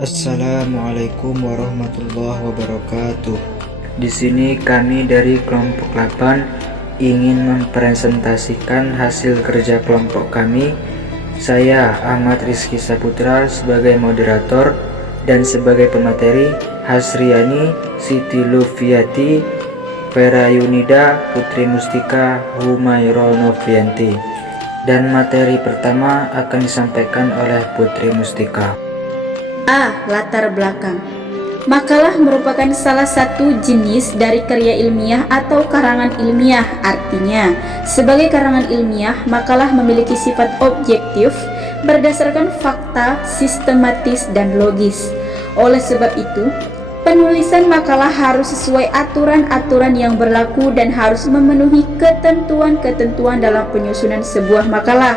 Assalamualaikum warahmatullahi wabarakatuh. Di sini kami dari kelompok 8 ingin mempresentasikan hasil kerja kelompok kami. Saya Ahmad Rizky Saputra sebagai moderator dan sebagai pemateri Hasriani Siti Lufiati, Vera Yunida, Putri Mustika, Humairah Novianti. Dan materi pertama akan disampaikan oleh Putri Mustika. A. Latar belakang. Makalah merupakan salah satu jenis dari karya ilmiah atau karangan ilmiah. Artinya, sebagai karangan ilmiah, makalah memiliki sifat objektif berdasarkan fakta, sistematis, dan logis. Oleh sebab itu, penulisan makalah harus sesuai aturan-aturan yang berlaku dan harus memenuhi ketentuan-ketentuan dalam penyusunan sebuah makalah.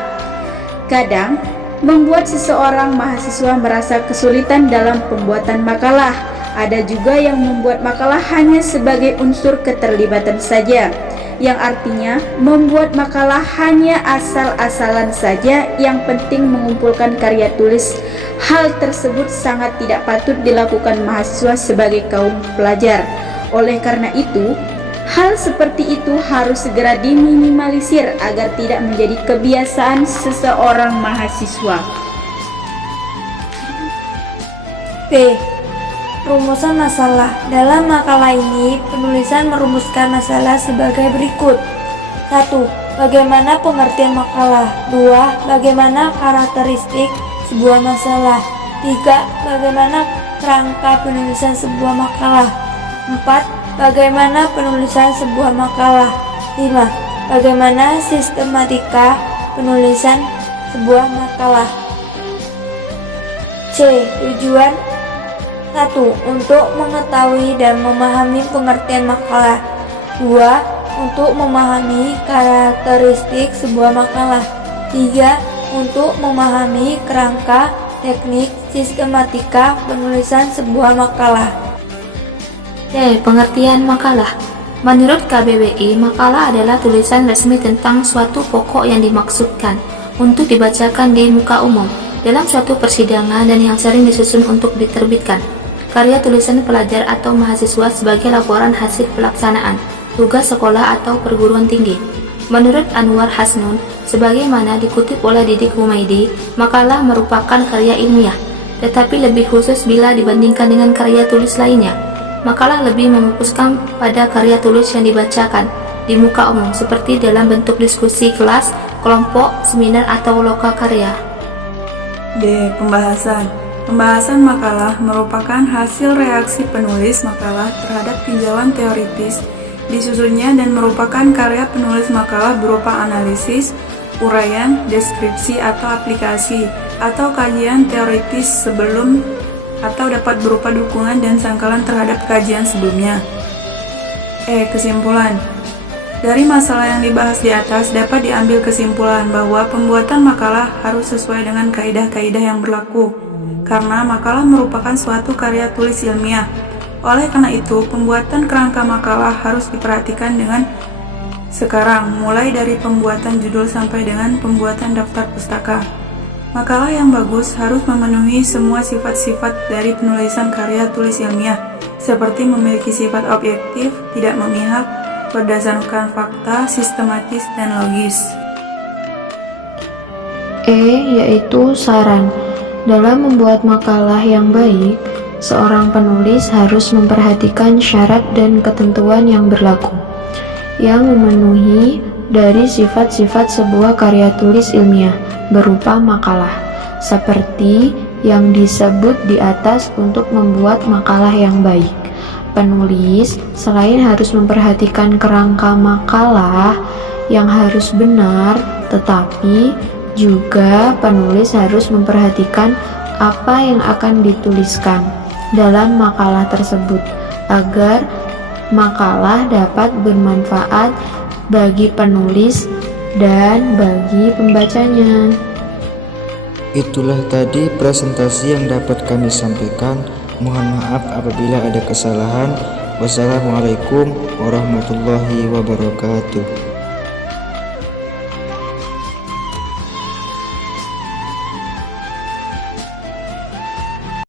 Kadang, membuat seseorang mahasiswa merasa kesulitan dalam pembuatan makalah. Ada juga yang membuat makalah hanya sebagai unsur keterlibatan saja, yang artinya membuat makalah hanya asal-asalan saja, yang penting mengumpulkan karya tulis. Hal tersebut sangat tidak patut dilakukan mahasiswa sebagai kaum pelajar. Oleh karena itu, hal seperti itu harus segera diminimalisir agar tidak menjadi kebiasaan seseorang mahasiswa. B. Rumusan masalah. Dalam makalah ini, penulisan merumuskan masalah sebagai berikut. 1. Bagaimana pengertian makalah. 2. Bagaimana karakteristik sebuah masalah. 3. Bagaimana kerangka penulisan sebuah makalah. 4. Bagaimana penulisan sebuah makalah. 5. Bagaimana sistematika penulisan sebuah makalah. C. Tujuan. 1. Untuk mengetahui dan memahami pengertian makalah. 2. Untuk memahami karakteristik sebuah makalah. 3. Untuk memahami kerangka, teknik, sistematika penulisan sebuah makalah. C. Pengertian makalah. Menurut KBBI, makalah adalah tulisan resmi tentang suatu pokok yang dimaksudkan untuk dibacakan di muka umum dalam suatu persidangan dan yang sering disusun untuk diterbitkan. Karya tulisan pelajar atau mahasiswa sebagai laporan hasil pelaksanaan tugas sekolah atau perguruan tinggi. Menurut Anwar Hasnun, sebagaimana dikutip oleh Didik Humaidi, makalah merupakan karya ilmiah, tetapi lebih khusus bila dibandingkan dengan karya tulis lainnya. Makalah lebih memfokuskan pada karya tulis yang dibacakan di muka umum seperti dalam bentuk diskusi kelas, kelompok, seminar, atau loka karya. D. Pembahasan. Pembahasan makalah merupakan hasil reaksi penulis makalah terhadap tinjauan teoritis disusunnya dan merupakan karya penulis makalah berupa analisis, uraian, deskripsi atau aplikasi, atau kajian teoritis sebelum atau dapat berupa dukungan dan sangkalan terhadap kajian sebelumnya. E. Kesimpulan. Dari masalah yang dibahas di atas dapat diambil kesimpulan bahwa pembuatan makalah harus sesuai dengan kaidah-kaidah yang berlaku, karena makalah merupakan suatu karya tulis ilmiah. Oleh karena itu, pembuatan kerangka makalah harus diperhatikan dengan sekarang, mulai dari pembuatan judul sampai dengan pembuatan daftar pustaka. Makalah yang bagus harus memenuhi semua sifat-sifat dari penulisan karya tulis ilmiah, seperti memiliki sifat objektif, tidak memihak, berdasarkan fakta, sistematis, dan logis. E. Yaitu saran. Dalam membuat makalah yang baik, seorang penulis harus memperhatikan syarat dan ketentuan yang berlaku, yang memenuhi dari sifat-sifat sebuah karya tulis ilmiah berupa makalah, seperti yang disebut di atas. Untuk membuat makalah yang baik, penulis selain harus memperhatikan kerangka makalah yang harus benar, tetapi juga penulis harus memperhatikan apa yang akan dituliskan dalam makalah tersebut agar makalah dapat bermanfaat bagi penulis dan bagi pembacanya. Itulah tadi presentasi yang dapat kami sampaikan. Mohon maaf apabila ada kesalahan. Wassalamualaikum warahmatullahi wabarakatuh.